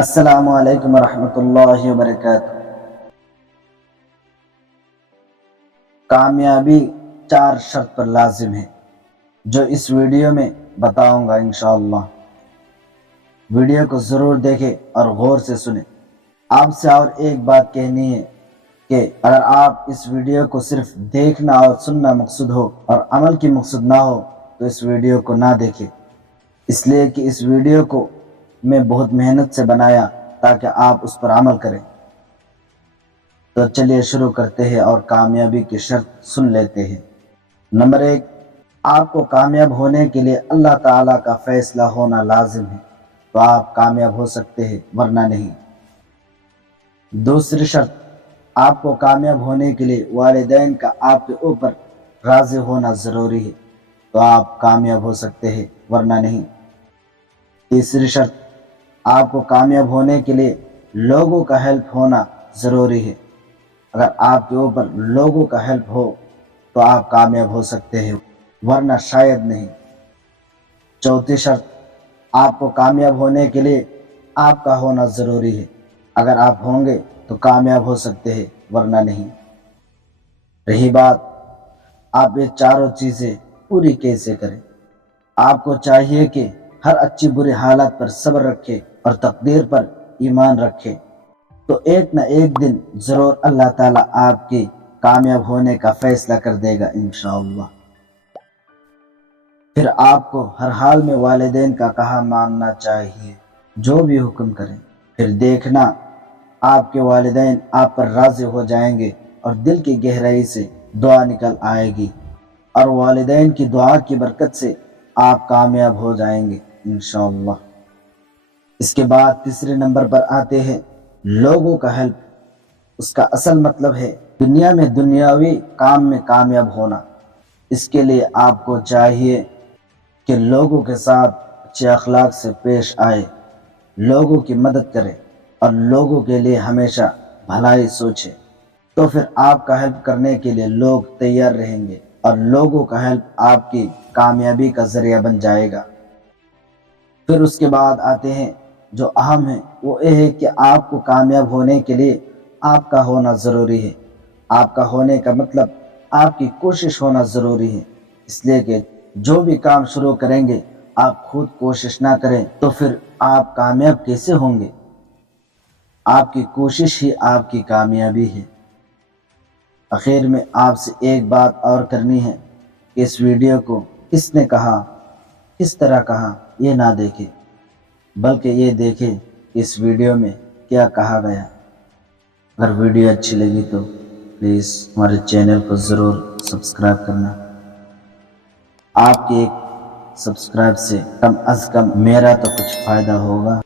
السلام علیکم ورحمۃ اللہ وبرکاتہ۔ کامیابی 4 شرط پر لازم ہے جو اس ویڈیو میں بتاؤں گا انشاءاللہ۔ ویڈیو کو ضرور دیکھیں اور غور سے سنیں۔ آپ سے اور ایک بات کہنی ہے کہ اگر آپ اس ویڈیو کو صرف دیکھنا اور سننا مقصود ہو اور عمل کی مقصد نہ ہو تو اس ویڈیو کو نہ دیکھیں، اس لیے کہ اس ویڈیو کو میں بہت محنت سے بنایا تاکہ آپ اس پر عمل کریں۔ تو چلیے شروع کرتے ہیں اور کامیابی کی شرط سن لیتے ہیں۔ نمبر 1، آپ کو کامیاب ہونے کے لیے اللہ تعالیٰ کا فیصلہ ہونا لازم ہے، تو آپ کامیاب ہو سکتے ہیں ورنہ نہیں۔ دوسری شرط، آپ کو کامیاب ہونے کے لیے والدین کا آپ کے اوپر راضی ہونا ضروری ہے، تو آپ کامیاب ہو سکتے ہیں ورنہ نہیں۔ تیسری شرط، آپ کو کامیاب ہونے کے لیے لوگوں کا ہیلپ ہونا ضروری ہے۔ اگر آپ کے اوپر لوگوں کا ہیلپ ہو تو آپ کامیاب ہو سکتے ہیں ورنہ شاید نہیں۔ چوتھی شرط، آپ کو کامیاب ہونے کے لیے آپ کا ہونا ضروری ہے۔ اگر آپ ہوں گے تو کامیاب ہو سکتے ہیں ورنہ نہیں۔ رہی بات آپ یہ چاروں چیزیں پوری کیسے کریں، آپ کو چاہیے کہ ہر اچھی بری حالت پر صبر رکھے اور تقدیر پر ایمان رکھے، تو ایک نہ ایک دن ضرور اللہ تعالیٰ آپ کی کامیاب ہونے کا فیصلہ کر دے گا انشاءاللہ۔ پھر آپ کو ہر حال میں والدین کا کہا ماننا چاہیے، جو بھی حکم کریں۔ پھر دیکھنا آپ کے والدین آپ پر راضی ہو جائیں گے اور دل کی گہرائی سے دعا نکل آئے گی، اور والدین کی دعا کی برکت سے آپ کامیاب ہو جائیں گے انشاءاللہ۔ اس کے بعد تیسرے نمبر پر آتے ہیں لوگوں کا ہیلپ۔ اس کا اصل مطلب ہے دنیا میں دنیاوی کام میں کامیاب ہونا۔ اس کے لیے آپ کو چاہیے کہ لوگوں کے ساتھ اچھے اخلاق سے پیش آئے، لوگوں کی مدد کرے اور لوگوں کے لیے ہمیشہ بھلائی سوچے، تو پھر آپ کا ہیلپ کرنے کے لیے لوگ تیار رہیں گے اور لوگوں کا ہیلپ آپ کی کامیابی کا ذریعہ بن جائے گا۔ پھر اس کے بعد آتے ہیں جو اہم ہے، وہ یہ ہے کہ آپ کو کامیاب ہونے کے لیے آپ کا ہونا ضروری ہے۔ آپ کا ہونے کا مطلب آپ کی کوشش ہونا ضروری ہے، اس لیے کہ جو بھی کام شروع کریں گے آپ خود کوشش نہ کریں تو پھر آپ کامیاب کیسے ہوں گے؟ آپ کی کوشش ہی آپ کی کامیابی ہے۔ آخر میں آپ سے ایک بات اور کرنی ہے کہ اس ویڈیو کو کس نے کہا، کس طرح کہا، یہ نہ دیکھیں، بلکہ یہ دیکھیں کہ اس ویڈیو میں کیا کہا گیا۔ اگر ویڈیو اچھی لگی تو پلیز ہمارے چینل کو ضرور سبسکرائب کرنا۔ آپ کے ایک سبسکرائب سے کم از کم میرا تو کچھ فائدہ ہوگا۔